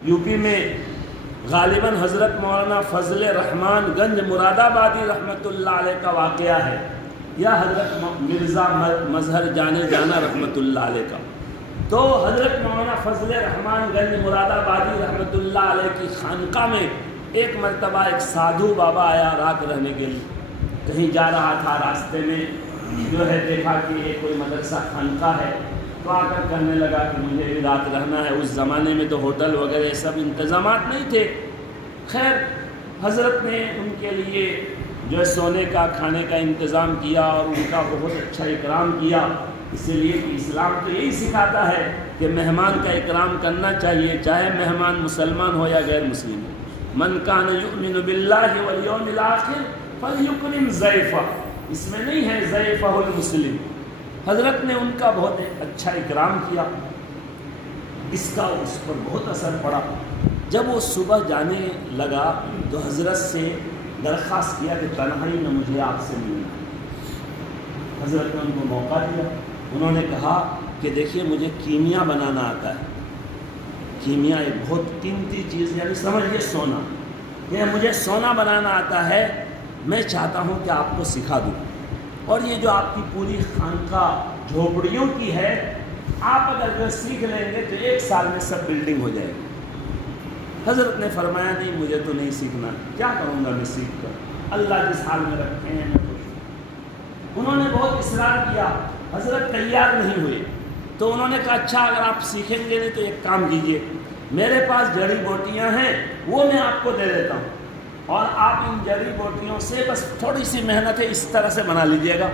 UP میں غالباً حضرت مولانا فضل رحمان گنج مراد آبادی رحمۃ اللہ علیہ کا واقعہ ہے، یا حضرت مرزا مظہر جانے جانا رحمۃ اللہ علیہ کا۔ تو حضرت مولانا فضل رحمان گنج مراد آبادی رحمۃ اللہ علیہ کی خانقاہ میں ایک مرتبہ ایک سادھو بابا آیا رات رہنے کے لیے، کہیں جا رہا تھا، راستے میں جو ہے دیکھا کہ یہ کوئی مدرسہ خانقاہ ہے، تو آ کر کہنے لگا کہ مجھے بھی رات رہنا ہے۔ اس زمانے میں تو ہوٹل وغیرہ سب انتظامات نہیں تھے۔ خیر حضرت نے ان کے لیے جو ہے سونے کا کھانے کا انتظام کیا اور ان کا بہت اچھا اکرام کیا، اس لیے کہ اسلام تو یہی سکھاتا ہے کہ مہمان کا اکرام کرنا چاہیے، چاہے مہمان مسلمان ہو یا غیر مسلم ہو۔ من کان یؤمن باللہ والیوم الآخر فلیکرم ضیفہ، اس میں نہیں ہے ضیفہ المسلم۔ حضرت نے ان کا بہت اچھا اکرام کیا، اس کا اس پر بہت اثر پڑا۔ جب وہ صبح جانے لگا تو حضرت سے درخواست کیا کہ تنہائی میں مجھے آپ سے ملنا ہے۔ حضرت نے ان کو موقع دیا۔ انہوں نے کہا کہ دیکھیے مجھے کیمیا بنانا آتا ہے، کیمیا ایک بہت قیمتی چیز، یعنی سمجھیے سونا، یہ مجھے سونا بنانا آتا ہے، میں چاہتا ہوں کہ آپ کو سکھا دوں، اور یہ جو آپ کی پوری خانقاہ جھوپڑیوں کی ہے، آپ اگر جو سیکھ لیں گے تو 1 سال میں سب بلڈنگ ہو جائے گی۔ حضرت نے فرمایا نہیں مجھے تو نہیں سیکھنا، کیا کروں گا میں سیکھ کر، اللہ جس حال میں رکھے ہیں میں خوش ہوں۔ انہوں نے بہت اصرار کیا، حضرت تیار نہیں ہوئے، تو انہوں نے کہا اچھا اگر آپ سیکھیں گے نہیں تو ایک کام کیجئے، میرے پاس جڑی بوٹیاں ہیں وہ میں آپ کو دے دیتا ہوں، اور آپ ان جڑی بوٹیوں سے بس تھوڑی سی محنت ہے اس طرح سے بنا لیجئے گا،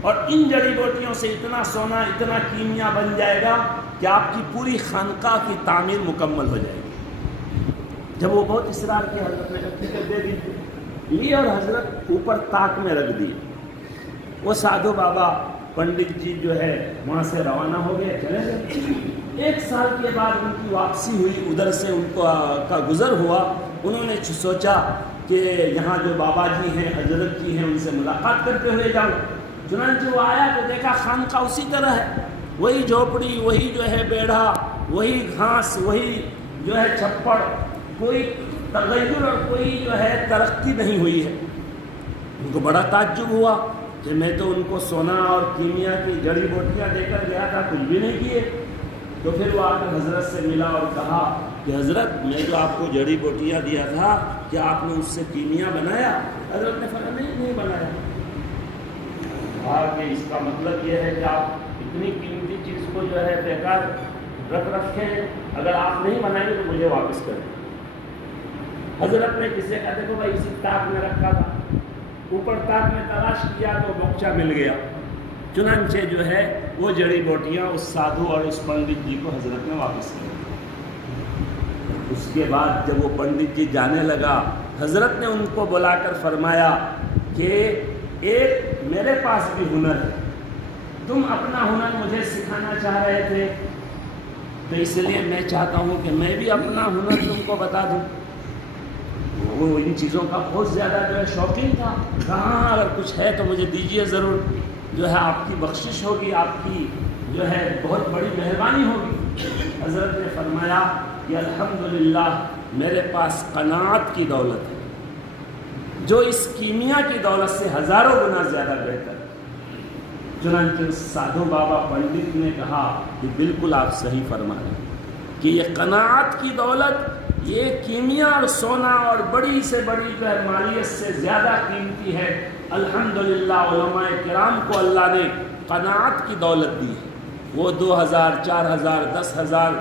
اور ان جڑی بوٹیوں سے اتنا سونا اتنا کیمیا بن جائے گا کہ آپ کی پوری خانقاہ کی تعمیر مکمل ہو جائے گی۔ جب وہ بہت اصرار کیا، حضرت نے کہا ٹھیک ہے دے دیجیے، لی اور حضرت اوپر طاق میں رکھ دی۔ وہ سادھو بابا پنڈت جی جو ہے وہاں سے روانہ ہو گئے، چلے گئے۔ 1 سال کے بعد ان کی واپسی ہوئی، ادھر سے ان کو کا گزر ہوا۔ انہوں نے سوچا کہ یہاں جو بابا جی ہیں حضرت جی ہیں ان سے ملاقات کرتے ہوئے جاؤ۔ چنانچہ وہ آیا تو دیکھا خانقاہ اسی طرح ہے، وہی جھوپڑی، وہی جو ہے بیڑھا، وہی گھاس، وہی جو ہے چھپڑ، کوئی تغیر اور کوئی جو ہے ترقی نہیں ہوئی ہے۔ ان کو بڑا تعجب ہوا کہ میں تو ان کو سونا اور کیمیا کی جڑی بوٹیاں دے کر گیا تھا، کچھ بھی نہیں کیے۔ تو پھر وہ آ کر حضرت سے ملا اور کہا کہ حضرت میں جو آپ کو جڑی بوٹیاں دیا تھا کیا آپ نے اس سے کیمیا بنایا؟ حضرت نے فرمایا نہیں بنایا۔ کہ اس کا مطلب یہ ہے کہ آپ اتنی قیمتی چیز کو جو ہے بیکار رکھ رکھے ہیں، اگر آپ نہیں بنائیں گے تو مجھے واپس کریں۔ حضرت نے کسے کہا دیکھو بھائی اسی طاق میں رکھا تھا، اوپر طاق میں تلاش کیا تو بخچہ مل گیا۔ چنانچہ جو ہے وہ جڑی بوٹیاں اس سادھو اور اس پنڈت جی کو حضرت نے واپس کیا۔ اس کے بعد جب وہ پنڈت جی جانے لگا، حضرت نے ان کو بلا کر فرمایا کہ ایک میرے پاس بھی ہنر ہے، تم اپنا ہنر مجھے سکھانا چاہ رہے تھے، تو اس لیے میں چاہتا ہوں کہ میں بھی اپنا ہنر تم کو بتا دوں۔ وہ ان چیزوں کا بہت زیادہ جو ہے شوقین تھا، کہاں اگر کچھ ہے تو مجھے دیجیے ضرور، جو ہے آپ کی بخشش ہوگی، آپ کی جو ہے بہت بڑی مہربانی ہوگی۔ حضرت نے فرمایا کہ الحمدللہ میرے پاس قناعت کی دولت ہے، جو اس کیمیا کی دولت سے ہزاروں گنا زیادہ بہتر ہے۔ چنانچہ سادھو بابا پنڈت نے کہا کہ بالکل آپ صحیح فرما رہے ہیں کہ یہ قناعت کی دولت، یہ کیمیا اور سونا اور بڑی سے بڑی جو ہے مالیت سے زیادہ قیمتی ہے۔ الحمدللہ علماء کرام کو اللہ نے قناعت کی دولت دی ہے، وہ 2000 4000 10,000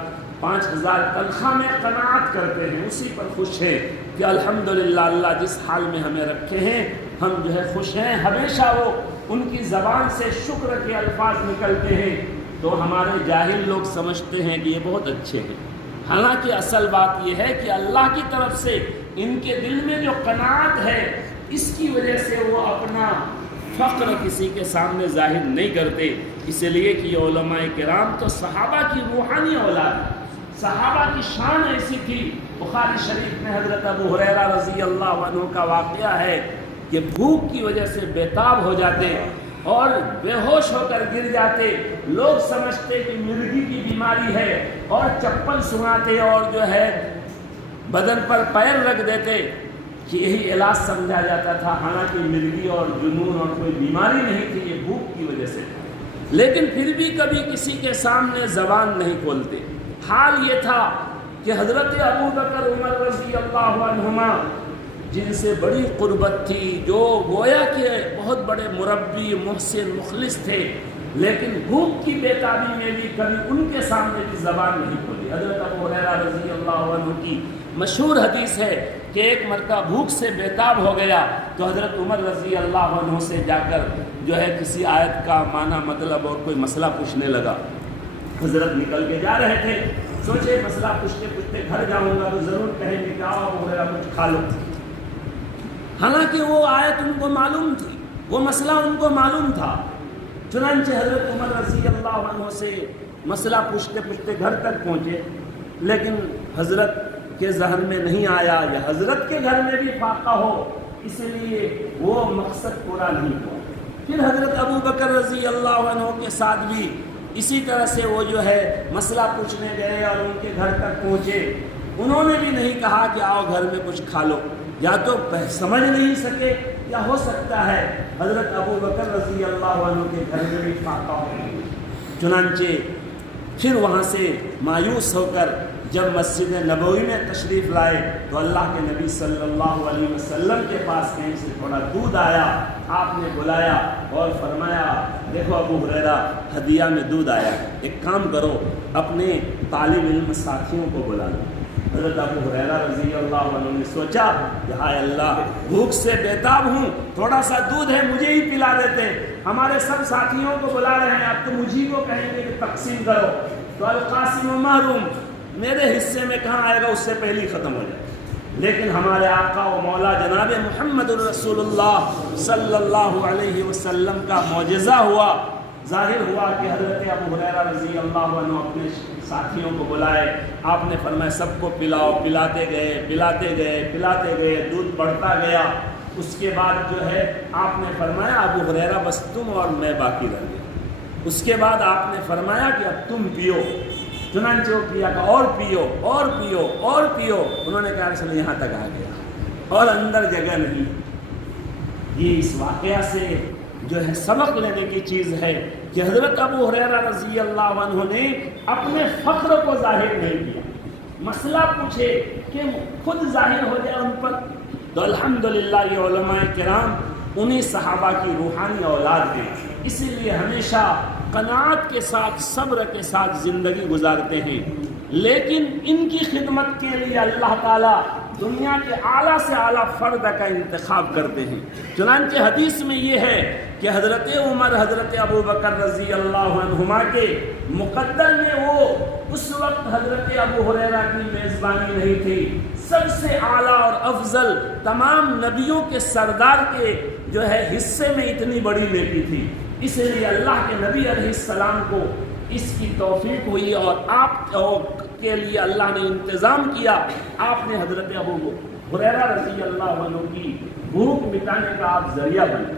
5,000 تنخواہ میں قناعت کرتے ہیں، اسی پر خوش ہیں کہ الحمدللہ اللہ جس حال میں ہمیں رکھے ہیں ہم جو ہے خوش ہیں۔ ہمیشہ وہ ان کی زبان سے شکر کے الفاظ نکلتے ہیں تو ہمارے جاہل لوگ سمجھتے ہیں کہ یہ بہت اچھے ہیں، حالانکہ اصل بات یہ ہے کہ اللہ کی طرف سے ان کے دل میں جو قناعت ہے اس کی وجہ سے وہ اپنا فقر کسی کے سامنے ظاہر نہیں کرتے، اس لیے کہ یہ علماء کرام تو صحابہ کی روحانی اولاد ہے، صحابہ کی شان ایسی تھی۔ بخاری شریف میں حضرت ابو ہریرہ رضی اللہ عنہ کا واقعہ ہے کہ بھوک کی وجہ سے بیتاب ہو جاتے اور بے ہوش ہو کر گر جاتے، لوگ سمجھتے کہ مرگی کی بیماری ہے اور چپل سناتے اور جو ہے بدن پر پیر رکھ دیتے کہ یہی علاج سمجھا جاتا تھا، حالانکہ مرگی اور جنون اور کوئی بیماری نہیں تھی، یہ بھوک کی وجہ سے تھا، لیکن پھر بھی کبھی کسی کے سامنے زبان نہیں کھولتے۔ حال یہ تھا کہ حضرت ابو بکر عمر رضی اللہ عنہما جن سے بڑی قربت تھی، جو گویا کہ بہت بڑے مربی، محسن، مخلص تھے، لیکن بھوک کی بے تابی میں بھی کبھی ان کے سامنے بھی زبان نہیں کھولی۔ حضرت ابو ہریرہ رضی اللہ عنہ کی مشہور حدیث ہے کہ ایک مرتبہ بھوک سے بے تاب ہو گیا تو حضرت عمر رضی اللہ عنہ سے جا کر جو ہے کسی آیت کا معنی، مطلب اور کوئی مسئلہ پوچھنے لگا۔ حضرت نکل کے جا رہے تھے، سوچے مسئلہ پوچھتے پوچھتے گھر جاؤں گا تو ضرور کہیں گے کہ آؤ ابو ہریرہ کچھ کھا لو، حالانکہ وہ آیت ان کو معلوم تھی، وہ مسئلہ ان کو معلوم تھا۔ چنانچہ حضرت عمر رضی اللہ عنہ سے مسئلہ پوچھتے پوچھتے گھر تک پہنچے، لیکن حضرت کے ذہن میں نہیں آیا یا حضرت کے گھر میں بھی فاقہ ہو، اس لیے وہ مقصد پورا نہیں ہوا۔ پھر حضرت ابو بکر رضی اللہ عنہ کے ساتھ بھی اسی طرح سے وہ جو ہے مسئلہ پوچھنے گئے اور ان کے گھر تک پہنچے، انہوں نے بھی نہیں کہا کہ آؤ گھر میں کچھ کھا لو، یا تو سمجھ نہیں سکے یا ہو سکتا ہے حضرت ابو بکر رضی اللہ عنہ کے گھر میں بھی فاقہ ہو۔ چنانچہ پھر وہاں سے مایوس ہو کر جب مسجد نبوی میں تشریف لائے تو اللہ کے نبی صلی اللہ علیہ وسلم کے پاس کہیں سے تھوڑا دودھ آیا، آپ نے بلایا اور فرمایا دیکھو ابو ہریرہ ہدیہ میں دودھ آیا ہے، ایک کام کرو اپنے طالب علم ساتھیوں کو بلا لو۔ حضرت ابو ہریرہ رضی اللہ عنہ نے سوچا کہ ہائے اللہ، بھوک سے بےتاب ہوں، تھوڑا سا دودھ ہے مجھے ہی پلا دیتے، ہمارے سب ساتھیوں کو بلا رہے ہیں، اب تو مجھے کو کہیں گے کہ تقسیم کرو، تو القاسم محروم، میرے حصے میں کہاں آئے گا، اس سے پہلے ختم ہو جائے۔ لیکن ہمارے آقا و مولا جناب محمد الرسول اللہ صلی اللہ علیہ وسلم کا معجزہ ہوا، ظاہر ہوا کہ حضرت ابو ہریرہ رضی اللہ عنہ اپنے ساتھیوں کو بلائے، آپ نے فرمایا سب کو پلاؤ، پلاتے گئے، دودھ بڑھتا گیا۔ اس کے بعد جو ہے آپ نے فرمایا ابو ہریرہ بس تم اور میں باقی رہ گئے۔ اس کے بعد آپ نے فرمایا کہ اب تم پیو، چنانچہ وہ پیا کہ اور پیو اور پیو اور پیو، انہوں نے کہا رسول یہاں تک آ گیا اور اندر جگہ نہیں۔ یہ اس واقعہ سے جو ہے سبق لینے کی چیز ہے کہ حضرت ابو ہریرہ رضی اللہ عنہ نے اپنے فخر کو ظاہر نہیں کیا، مسئلہ پوچھے کہ خود ظاہر ہو جائے ان پر، تو الحمدللہ یہ علماء کرام انہی صحابہ کی روحانی اولاد ہیں، اسی لیے ہمیشہ قناعت کے ساتھ، صبر کے ساتھ زندگی گزارتے ہیں، لیکن ان کی خدمت کے لیے اللہ تعالیٰ دنیا کے اعلیٰ سے اعلیٰ فرد کا انتخاب کرتے ہیں۔ چنانچہ حدیث میں یہ ہے کہ حضرت عمر، حضرت ابو بکر رضی اللہ عنہما کے مقدر میں وہ اس وقت حضرت ابو ہریرہ کی میزبانی نہیں تھی، سب سے اعلیٰ اور افضل تمام نبیوں کے سردار کے جو ہے حصے میں اتنی بڑی نیکی تھی، اس لیے اللہ کے نبی علیہ السلام کو اس کی توفیق ہوئی اور آپ کے لیے اللہ نے انتظام کیا، آپ نے حضرت ابو ہریرہ رضی اللہ عنہ کی بھوک مٹانے کا آپ ذریعہ بنے۔